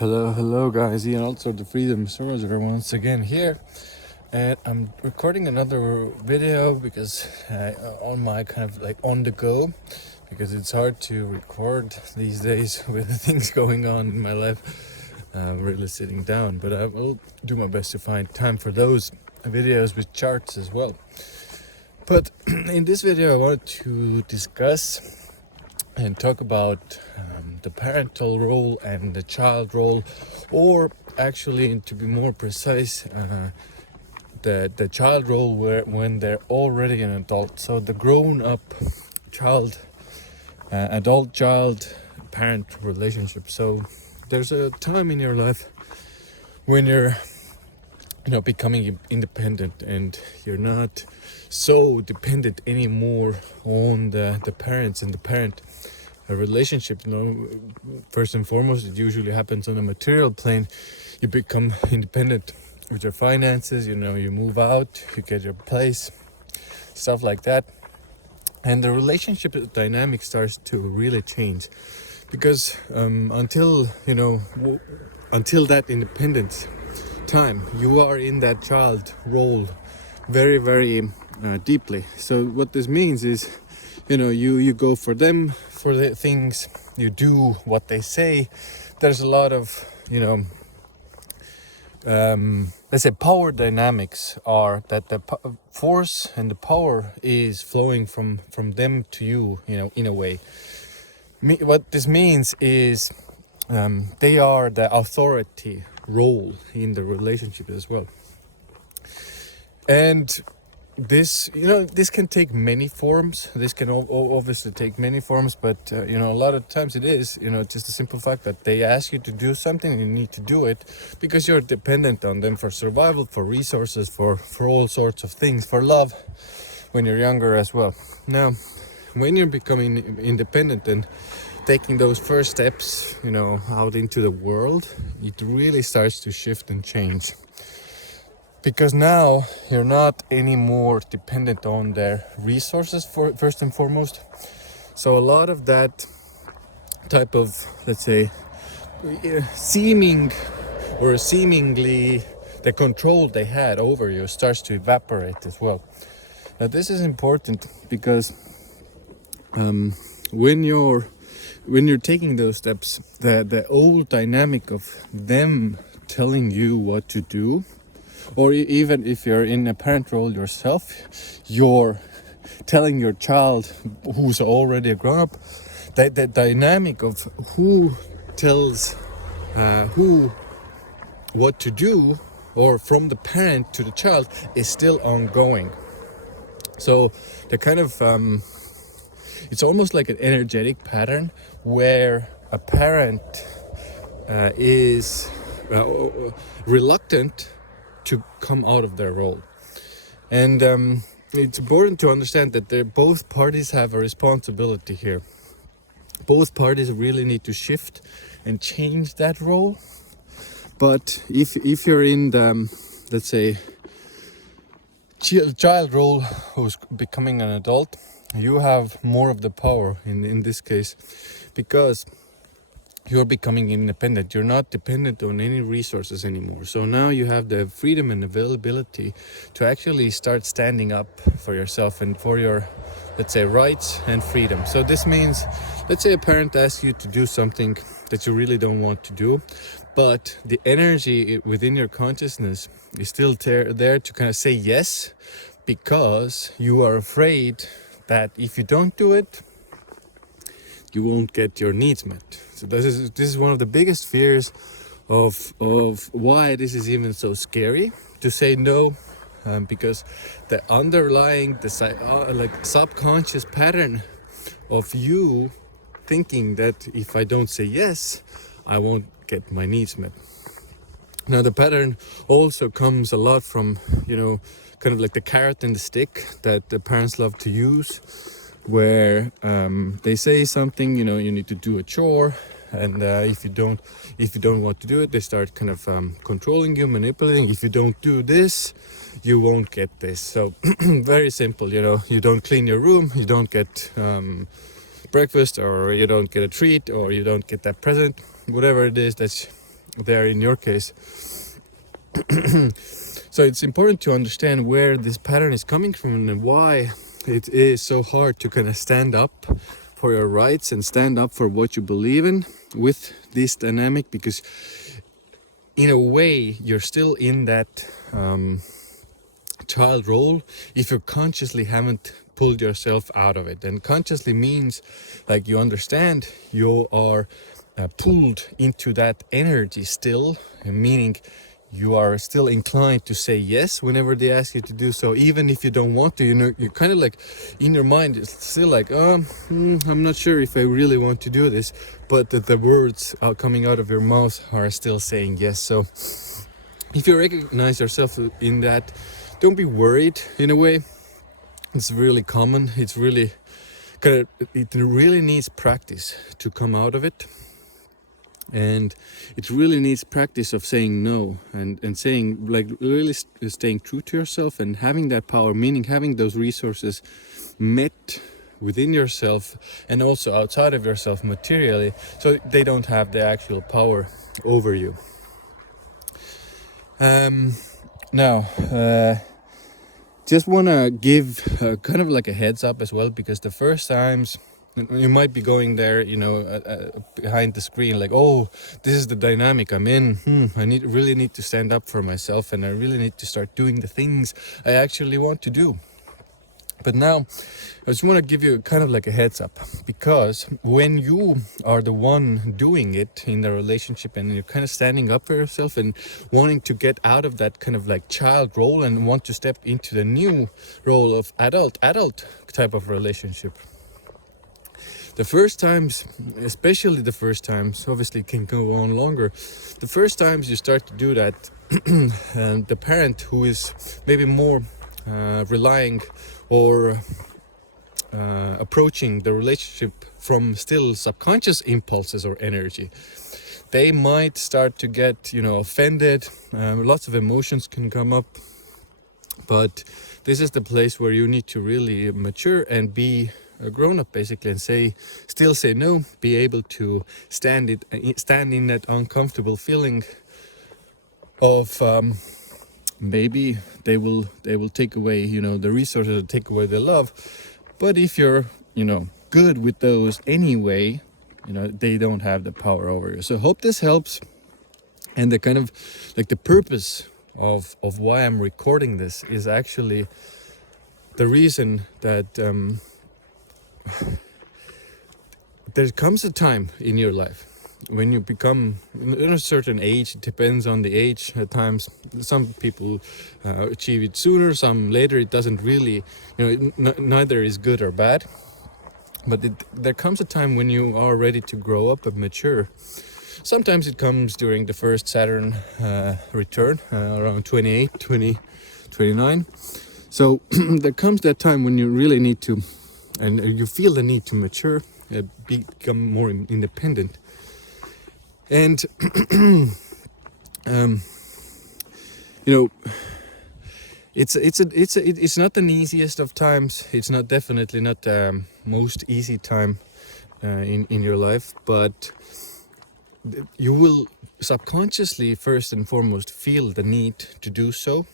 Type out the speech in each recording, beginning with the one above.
Hello guys, Ian also the Freedom Soldier once again here, and I'm recording another video because on my kind of like on the go, because it's hard to record these days with the things going on in my life, really sitting down, but I will do my best to find time for those videos with charts as well. But in this video I wanted to discuss and talk about the parental role and the child role, or actually, to be more precise, the child role when they're already an adult. So the grown-up child, adult child parent relationship. So there's a time in your life when you're becoming independent and you're not so dependent anymore on the parents and the parent relationship. First and foremost, it usually happens on a material plane. You become independent with your finances, you move out, you get your place, stuff like that, and the relationship dynamic starts to really change, because until that independence time, you are in that child role very, very deeply. So what this means is, you go for them, for the things, you do what they say. There's a lot of, let's say power dynamics are that the force and the power is flowing from them to you, in a way. What this means is they are the authority role in the relationship as well. And this can take many forms. This can obviously take many forms, but a lot of times it is just the simple fact that they ask you to do something and you need to do it because you're dependent on them for survival, for resources, for all sorts of things, for love when you're younger as well. Now when you're becoming independent and taking those first steps out into the world, it really starts to shift and change. Because now you're not anymore dependent on their resources first and foremost. So a lot of that type of, let's say, seemingly the control they had over you starts to evaporate as well. Now this is important because when you're taking those steps, the old dynamic of them telling you what to do, or even if you're in a parent role yourself, you're telling your child who's already a grown-up, that the dynamic of who tells who what to do, or from the parent to the child, is still ongoing. So the kind of it's almost like an energetic pattern where a parent is reluctant to come out of their role. And it's important to understand that both parties have a responsibility here. Both parties really need to shift and change that role. But if you're in the, let's say, child role who's becoming an adult, you have more of the power in this case, because you're becoming independent. You're not dependent on any resources anymore. So now you have the freedom and availability to actually start standing up for yourself and for your, let's say, rights and freedom. So this means, let's say a parent asks you to do something that you really don't want to do, but the energy within your consciousness is still there to kind of say yes, because you are afraid that if you don't do it, you won't get your needs met. So this is one of the biggest fears of why this is even so scary to say no, because the underlying subconscious pattern of you thinking that if I don't say yes, I won't get my needs met. Now the pattern also comes a lot from kind of like the carrot and the stick that the parents love to use, where they say something, you need to do a chore, and if you don't want to do it, they start kind of controlling you, manipulating. If you don't do this, you won't get this. So very simple, you don't clean your room, you don't get breakfast, or you don't get a treat, or you don't get that present, whatever it is that there in your case. So it's important to understand where this pattern is coming from and why it is so hard to kind of stand up for your rights and stand up for what you believe in with this dynamic, because in a way you're still in that child role if you consciously haven't pulled yourself out of it. And consciously means like you understand you are pulled into that energy still, meaning you are still inclined to say yes whenever they ask you to do so, even if you don't want to. You know, you're kind of like in your mind it's still like I'm not sure if I really want to do this, but the words coming out of your mouth are still saying yes. So if you recognize yourself in that, don't be worried. In a way, it's really common. It's really it really needs practice to come out of it. And it really needs practice of saying no and saying, like, really staying true to yourself and having that power, meaning having those resources met within yourself and also outside of yourself materially, so they don't have the actual power over you. Now, just want to give kind of like a heads up as well, because the first times you might be going there, you know, behind the screen, like, oh, this is the dynamic I'm in. I really need to stand up for myself, and I really need to start doing the things I actually want to do. But now, I just want to give you kind of like a heads up, because when you are the one doing it in the relationship and you're kind of standing up for yourself and wanting to get out of that kind of like child role and want to step into the new role of adult type of relationship, the first times, especially the first times, obviously can go on longer. The first times you start to do that, and the parent who is maybe more relying or approaching the relationship from still subconscious impulses or energy, they might start to get, you know, offended. Lots of emotions can come up, but this is the place where you need to really mature and be a grown-up basically, and still say no, be able to stand in that uncomfortable feeling of maybe they will take away, you know, the resources, take away the love. But if you're, you know, good with those anyway, you know, they don't have the power over you. So hope this helps. And the kind of like the purpose of why I'm recording this is actually the reason that there comes a time in your life when you become in a certain age. It depends on the age. At times some people achieve it sooner, some later. It doesn't really, you know, neither is good or bad, but there comes a time when you are ready to grow up and mature. Sometimes it comes during the first Saturn return, around 29. So there comes that time when you really need to, and you feel the need to mature, become more independent. And you know, it's not the easiest of times. It's definitely not the most easy time in your life, but you will subconsciously first and foremost feel the need to do so,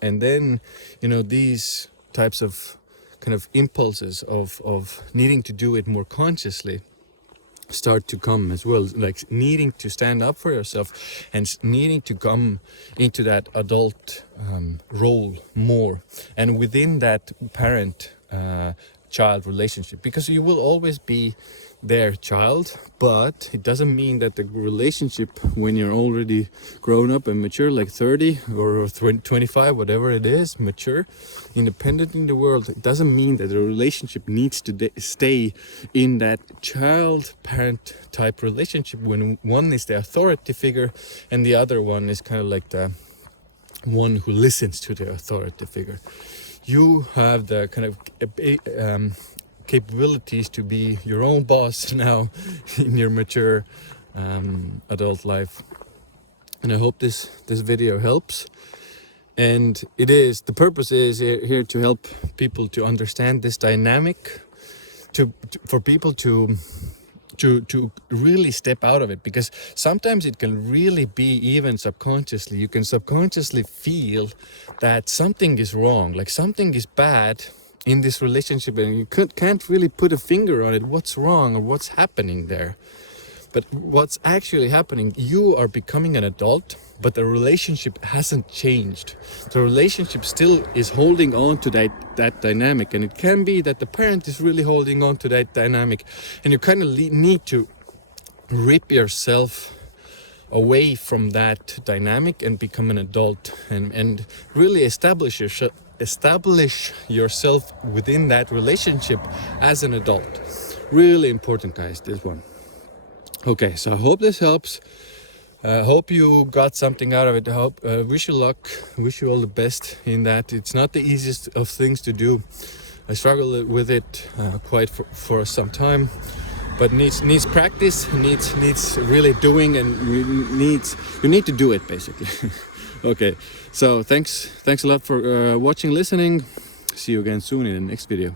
and then, you know, these types of kind of impulses of needing to do it more consciously start to come as well, like needing to stand up for yourself and needing to come into that adult role more, and within that parent child relationship, because you will always be their child, but it doesn't mean that the relationship, when you're already grown up and mature, like 30 or 25, whatever it is, mature, independent in the world, it doesn't mean that the relationship needs to stay in that child-parent type relationship when one is the authority figure and the other one is kind of like the one who listens to the authority figure. You have the kind of capabilities to be your own boss now in your mature adult life. And I hope this video helps. And the purpose is here to help people to understand this dynamic, for people to to really step out of it, because sometimes it can really be even subconsciously. You can subconsciously feel that something is wrong, like something is bad in this relationship, and you can't really put a finger on it, what's wrong or what's happening there. But what's actually happening, you are becoming an adult, but the relationship hasn't changed. The relationship still is holding on to that dynamic, and it can be that the parent is really holding on to that dynamic, and you kind of need to rip yourself away from that dynamic and become an adult, and really establish yourself within that relationship as an adult. Really important, guys, this one. Okay, so I hope this helps. Hope you got something out of it. I hope, wish you luck, wish you all the best in that. It's not the easiest of things to do. I struggled with it quite for some time, but needs practice, needs really doing, and you need to do it basically. Okay, so thanks a lot for watching, listening. See you again soon in the next video.